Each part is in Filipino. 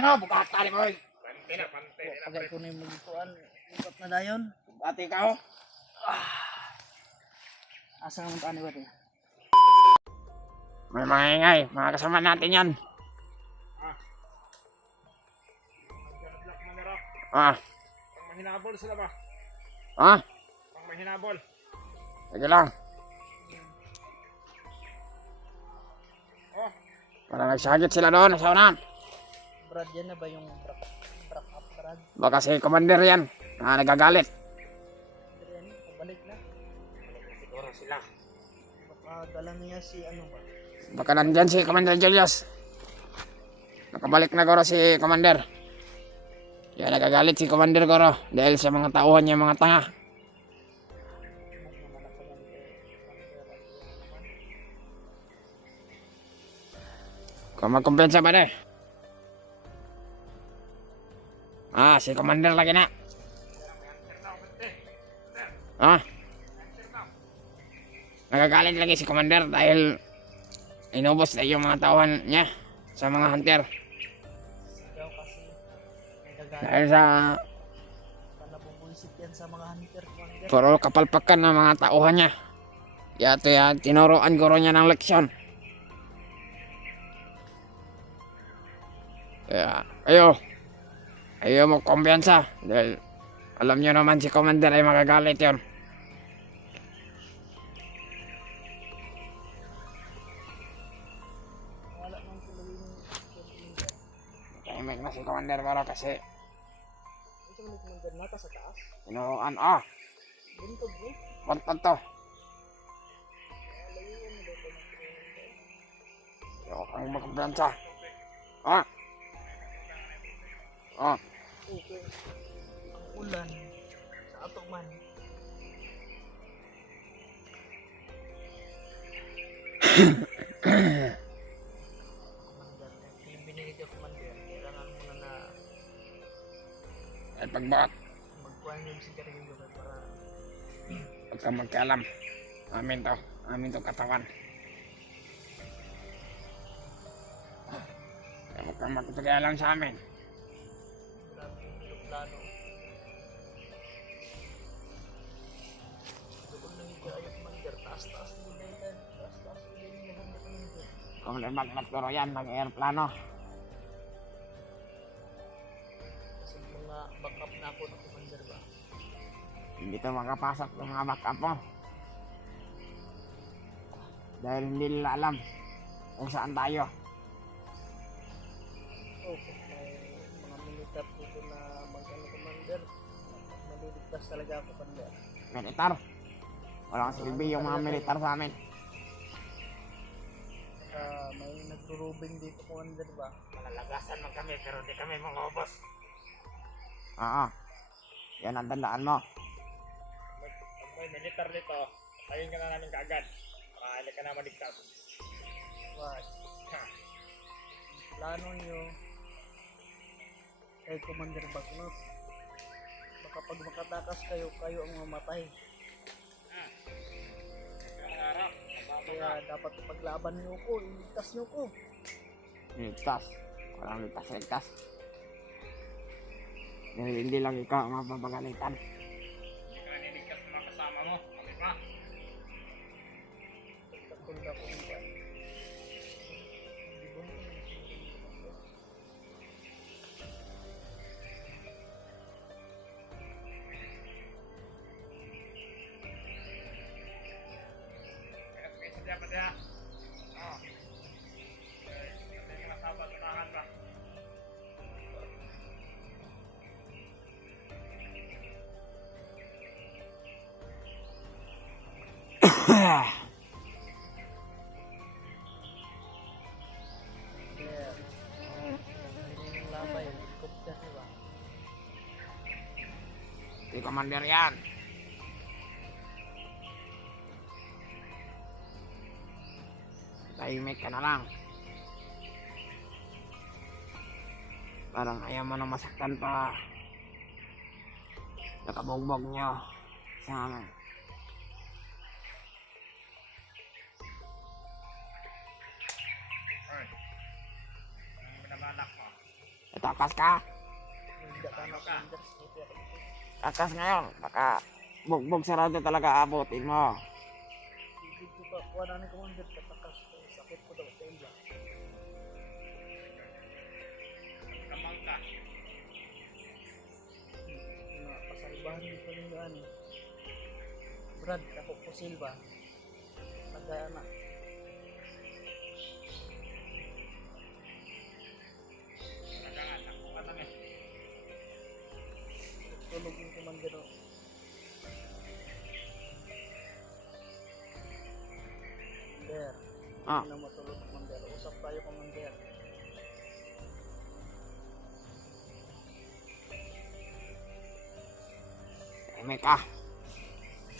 Ano, bukat tali mo. Pante na Pagay ko na yung magkuhan. Ikot na dayon. Bati ka ho. Asa naman tani ba ito? May mga ingay, mga kasama natin yan. Magkalabak man naro. Ah, Pang mahinabol sila ba? ah, Pang mahinabol. sige lang. Oh, Parang nagsagit sila doon, nasa unahan. Brad yan na ba yung brak up Brad? Baka si Commander yan, na nagagalit. Pero yan, pabalik na. siguro sila. Baka dala niya si ano ba? Baka nandyan si Commander Julius. Nakabalik na goro si Commander. Kaya nagagalit si Commander goro dahil sa mga tauhan niya mga tanga. Kung magkumpensa ba de? Ah, si Commander lagi na. Ah. Nagagalit lagi si Commander dahil inubos na yung mga tauhan niya sa mga hunter. Sigaw kasi nagagalit Dahil sa pa nabubuisit yan sa mga hunter. puro kapalpakan ng mga tauhan niya. Yato yan, tinuruan guro niya ng leksyon. Kaya, ayaw mo kumpiyansa dahil alam niyo naman si Commander ay magagalit yun. Wala nang tuloy yung Tahimik na si Commander pero kasi ito ulit ng ganata sa taas. tinuruan, Buntog bro. puntod to. Layuan mo daw ito ng Ayaw kang magkumpiyansa. Ah. Ah. okay. Ang ulan sa atok man. Commander, yung binili ko Commander, kailangan mo na Ay pagbakot, magkuhan yung si Jerry yung para huwag kang magkalam. Amin to katawan. Kaya huwag kang magpagkalam sa amin. grabe yung plano. Doon lang yung kaya Commander, taas-taas nila yan, taas-taas nila yung Commander. Kung limagnat guro yan, mag-airplano. Kasi mga backup na ako ng Commander ba? Hindi to makapasok yung mga backup mo. Dahil hindi nila alam kung saan tayo. Oh, kung may mga militar dito na mag-ano Commander, maliligtas talaga ako Commander. Militar. Walang silbi yung mga militar sa amin. May nagro-robing dito Commander ba? Malalagasan man kami pero di kami mga ubos. Oo. Yan ang tandaan mo. Pag may militar dito, tayin ka na namin kaagad. Makaalit ka na maligtas. What? Ha. Plano nyo kay Commander Bagnos, baka pag makatakas kayo, kayo ang mamatay. Harap. Kaya dapat paglaban nyo ko, iligtas nyo ko. Ligtas. Walang ligtas. Dahil hindi lang ikaw ang mapapagalitan. Hindi ka niligtas ng mga kasama mo. Kami pa. Pagkakunda ko ba? Kaya kayo sa dapat ya. Oh. Kasi yung mga sabat unahan ba? Kaya, hindi yung labay, helicopter diba? Si Commander yan. Tahimik ka na lang. Parang ayaw mo nang masaktan pa. Nakabugbog nyo sa amin. Ay. Ang binabalak mo. Takas ka. Hindi ka na commander. Sige ako dito. Takas ngayon. Baka bugbog sarado talaga abutin mo. Hindi ko pa kuha na ni commander katakas ko. Sakit ko daw sa ila. Kamang ka. Na pasalbahan dito ng ani. Brad, ako po Silva. Nagaya na. Nagangan, ako ka na eh. Tulog yung commander. Commander. Ah. Hindi na matulog commander. Usap tayo commander. Tahimik ka.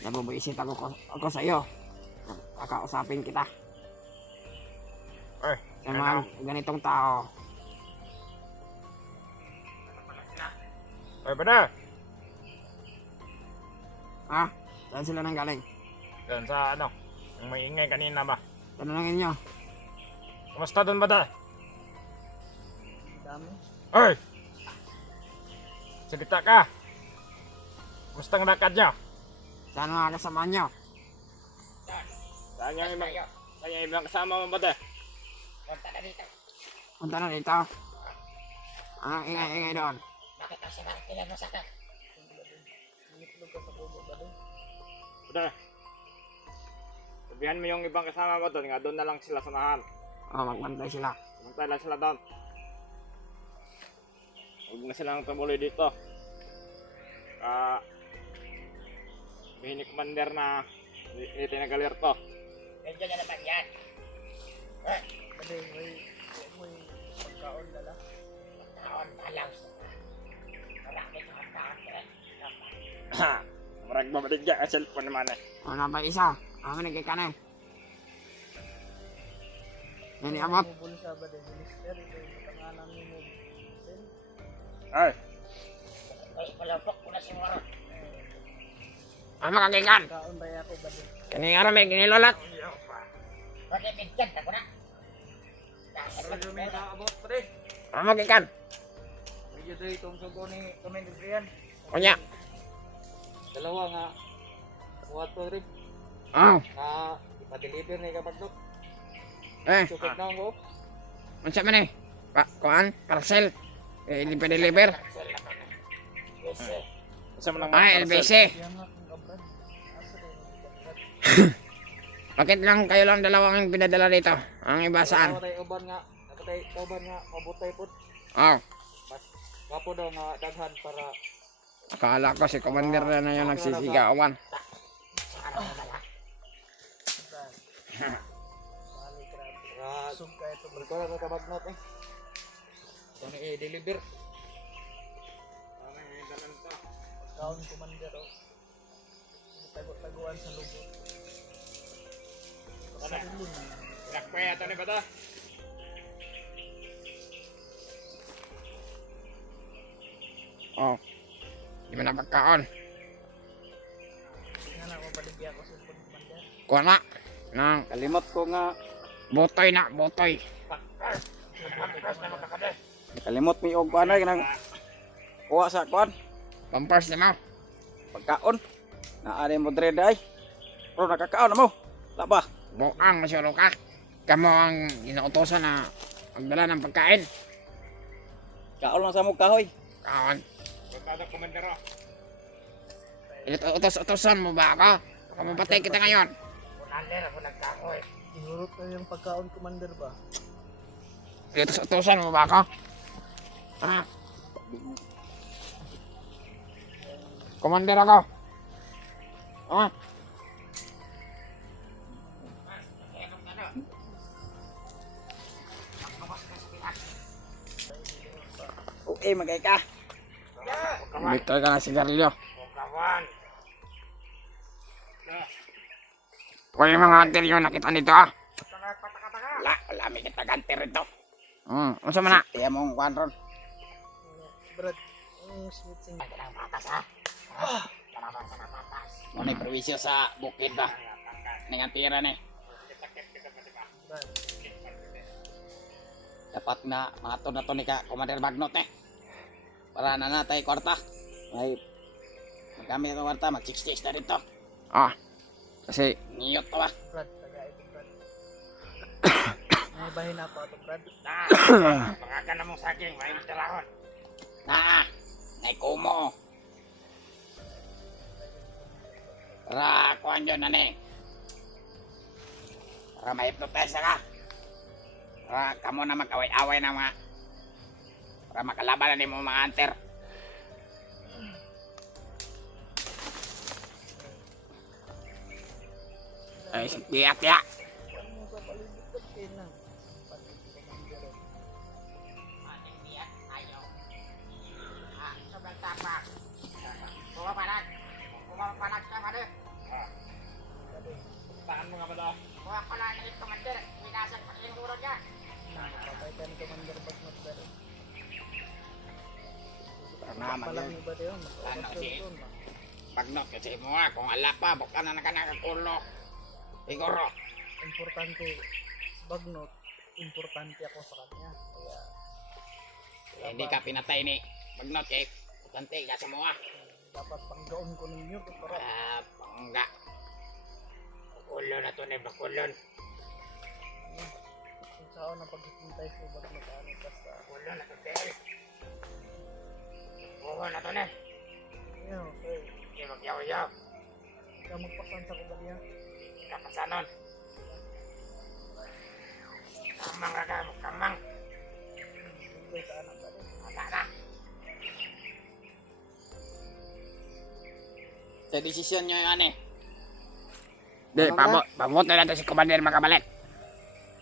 Nabubuisit ako sa iyo. Kakausapin kita. Oy, Sa mga ganitong tao. Oy, brother. Ha? Saan sila nang galing? Doon sa ano, yung may ingay kanina ba? Tanungin nyo. Kumusta doon, brother? Ang dami. Oy! Salita ka! Kumusta ang lakad niyo? Saan mga kasama nyo? Saan yung ibang kasama mo, brother? Punta na dito. Anong ingay-ingay doon? Itlog ka sa kubo ba doon? Brother, sabihan mo yung ibang kasama mo doon, nga doon na lang sila sanahan. Magbantay sila. Pumunta lang sila doon. Huwag na silang tumuloy dito. Sabihin ni Commander na itinagalir to. Kasi may pagkaon dala. Marag babalik dyan ang cellphone naman eh. O na ba isa? Nagay ka na eh. Yan iabot. Mubulsa ba din? Minister, ito yung katanganan ni mo. Sen? Ay! Makakikan. Kaon ba ako ba din? Kaning araw may ginilolat. Medyo may naabot pa rin. Makakikan. Medyo doon itong sugo ni Commander Brian. Kunya. Dalawa nga. Wato rin. Oh. Na ipa-deliver ni kapag doon. Eh. Na ako. Unsa man eh? Kuan? Parcel. Deliver. Isa mo lang LBC. Kaya nga kung kabrad. Asa rin ang Bakit lang kayo lang dalawang pinadala dito? Ang iba saan? Nakatay uban nga. Nakatay uban nga. Mabutay po. Oh. Mas kapo daw nga daghan para Akala ko si Commander na yung nagsisigawan. Sug ka ito. Berkola na kabagnot eh. Kung i-deliver. Kaon Commander o. Tago-taguan sa lubot. Sa rilin na. Pinakpaya ito ni Bata. Oh. Di mo na pagkaon. Nga na ako baligya ko sa Commander. Kuha na. Nang Kalimot ko nga. botoy na, botoy. Kalimot mi og ano nang kuha sa kuan. Pampers na mo. Pagkaon. Naari mo dre day. Pero nakakaon na mo. Laba. Buang masyuro ka. Kamu ang inuutosan na magdala ng pagkain. Kaon lang sa mo kahoy. Kaon. Bata Commander o. Utos-utosan mo ba ako? Baka mapatay kita ngayon. Ihurot na yung pagkaon Commander ba? Utos-utosan mo ba ako? Ha? Commander ako. Ha? Okay, magay ka. Victor ka na sigarilyo. Kawan. Kung yung mga hunter yung nakita nito ah. Wala may kita hunter ito. Ano sa mana? Tiya mong kuan ron. Brad, smooth sing. Ano yung perwisyo sa bukid ba? Nangantira ni. Dapat na mga to na to ni ka Commander Bagnot eh. para na natay kwarta. Ay, magkami itong kwarta, mag-6 na dito. Ah, kasi Ngiyot to ba? Brad, taga ito, Brad. May bahin na pa ito, Brad. Pangakan na mong saging, may matalahon. Nay kumo. Para kuhan yun, nani. Para ma-hypnotize ka. Para kamo na mag-away-away na mga... Para makalaban na mo mga hunter. ay si tiyak. Ano mo sa palibot ka, Tina? Palibot commander. Ating tiyak, ayaw. Sobrang tapak. Pumapalag. Pumapalag ka, mother. Tahan mo nga ba daw? Pumapalag na rin, commander. Minasan pa yung urod niya. Patay ka ni Commander Bagnot, Brad. Naman Palang yun. ni ba yun? Ano, si- Doon, ah. Pagnot kasi mo nga, kung ala pa, baka na nakakakulo. Siguro. Importante, Bagnot, importante ako sa kanya. Kaya, Hindi ka pinatay ni Pagnot eh. Putante ka sa mga. dapat panggaon ko ninyo. Para Pangga. Bakulon na to na bakulon. kung saan na paghihintay ko Bagnot, ano ka sa... Bakulon na to dahil. Bakulon na to na. Ayun, okay. Hindi magyaw-yaw. Ikaw magpasansa ko ba niya? Kapasanon. Kamang ka ka, kamang. Hindi ka anak ba rin? Wala na. Sa desisyon nyo yun eh. Di, pamot na natin si Commander makabalik.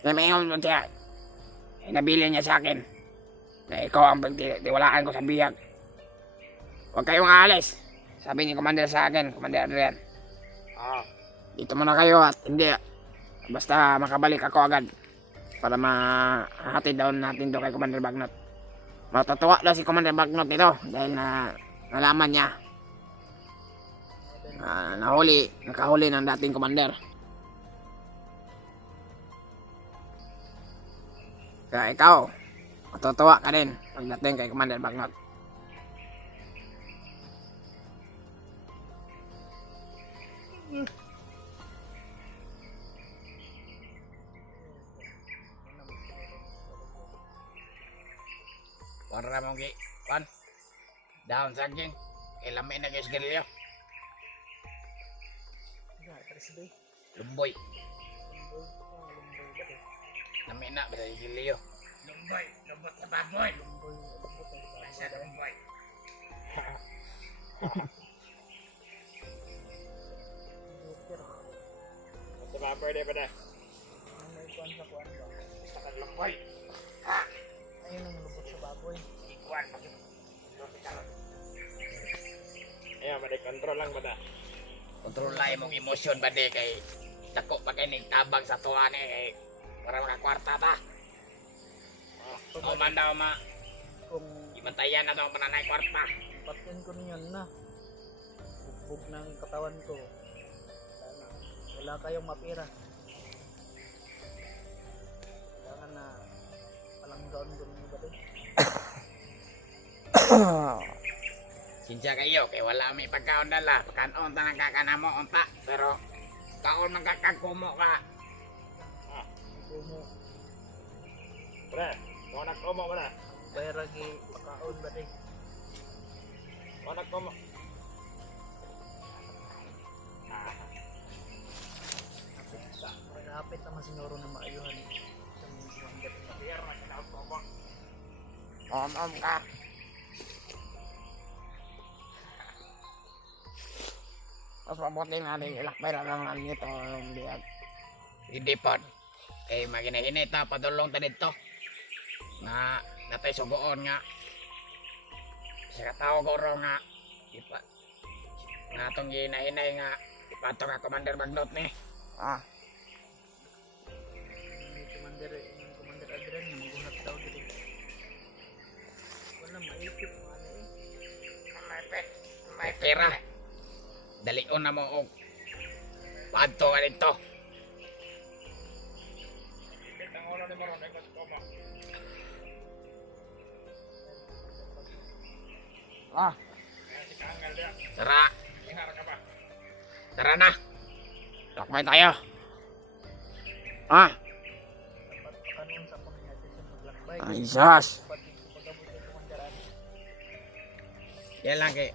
Kaya may ingon mo siya. Nabili niya sa akin. Na ikaw ang pagtiwalaan ko sa bihag. Huwag kayong aalis. Sabi ni Commander sa akin, Commander Adrian. Dito muna kayo at hindi. Basta makabalik ako agad. Para mahatid down natin to kay Commander Bagnot. Matatuwa daw si Commander Bagnot nito. Dahil na nalaman niya. Nakahuli ng dating Commander. Kaya ikaw, matutuwa ka din pagdating kay Commander Bagnot. Para mong gi, pan. Down saging. Ilamay na guys galilyo. Hindi, Thursday. Lumboy. Lumboy. Lumboy ba rin? Lamay na, basta galilyo. Lumboy. Lumbot sa baboy. Lumboy. Lumboy. Basta lumboy. Joker. Ito ba birthday pa na? Ano may kuwan sa kuwan ba? Basta ka lumboy. Ayun ang lubot sa baboy. Ikuan, bakit? Ayan, may control lang ba na? Kontrolay mong emosyon ba di kay dako pa kay nagtabang sa tuwa ni kay para makakwarta ta. O man daw ma, Kung ibantayan na daw ang pananay kwarta. patin ko niyan na, bugbog ng katawan ko. Wala kayong mapira. Kailangan na palanggaon ko ninyo ba rin? Sinsya kayo kay wala may pagkaon dala. Pagkaon ta nagkakanamo unta. Pero kaon man kakakumo ka. Kumo, Pre, kung nagkomo ba na? bayragi pakaon ba rin? Kung nagkomo. Magkakapit naman siguro na maayuhan. Biyar na kinagkomo. Om ka. Tapos mabuting natin ilakbay na lang nito yung bihag. Hindi pod. Kay maginahinay ta padulong ta dito. Na natay sugoon nga. Sa katao goro nga ipa nga atong ginahinay nga ipato ka Commander Bagnot ni. May commander Adrian nga magunat daw dito. Wala maipit mo ano eh. May pera. Dalion na mo og padto ka dito. Ang ulo ni Maron, ay nagkomo. Ah, Kaya si Kangal dia. Tara, Ihar ka ba? tara na. lakbay tayo. Ah, Dapat kanon sa pangyayari sa maglakbay. ay sus. Pati sa pagabot ng kumandaraan. Yan lang kay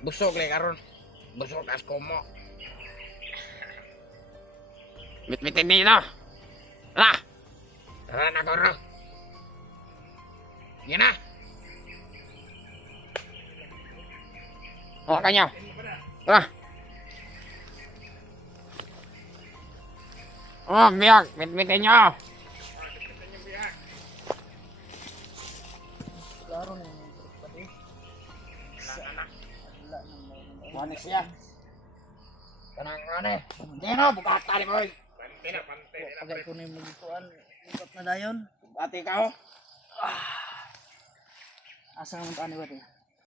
busog lay karon. Busog as komo. Bitbitin dito. Tara. Tara na goro. Yan na. Hawakan nyo. Tara. Oh, biyak. Bitbitin nyo. Klaro na yung trip pati. Wala nang may Manis siya. Tanang ano eh. Dino, bukata ni boy. Pante na, pante. Di na, pagay pre. ko na yung magkuhan. Ikat na dayon. Bati ka oh. Asa naman taan ni Wate?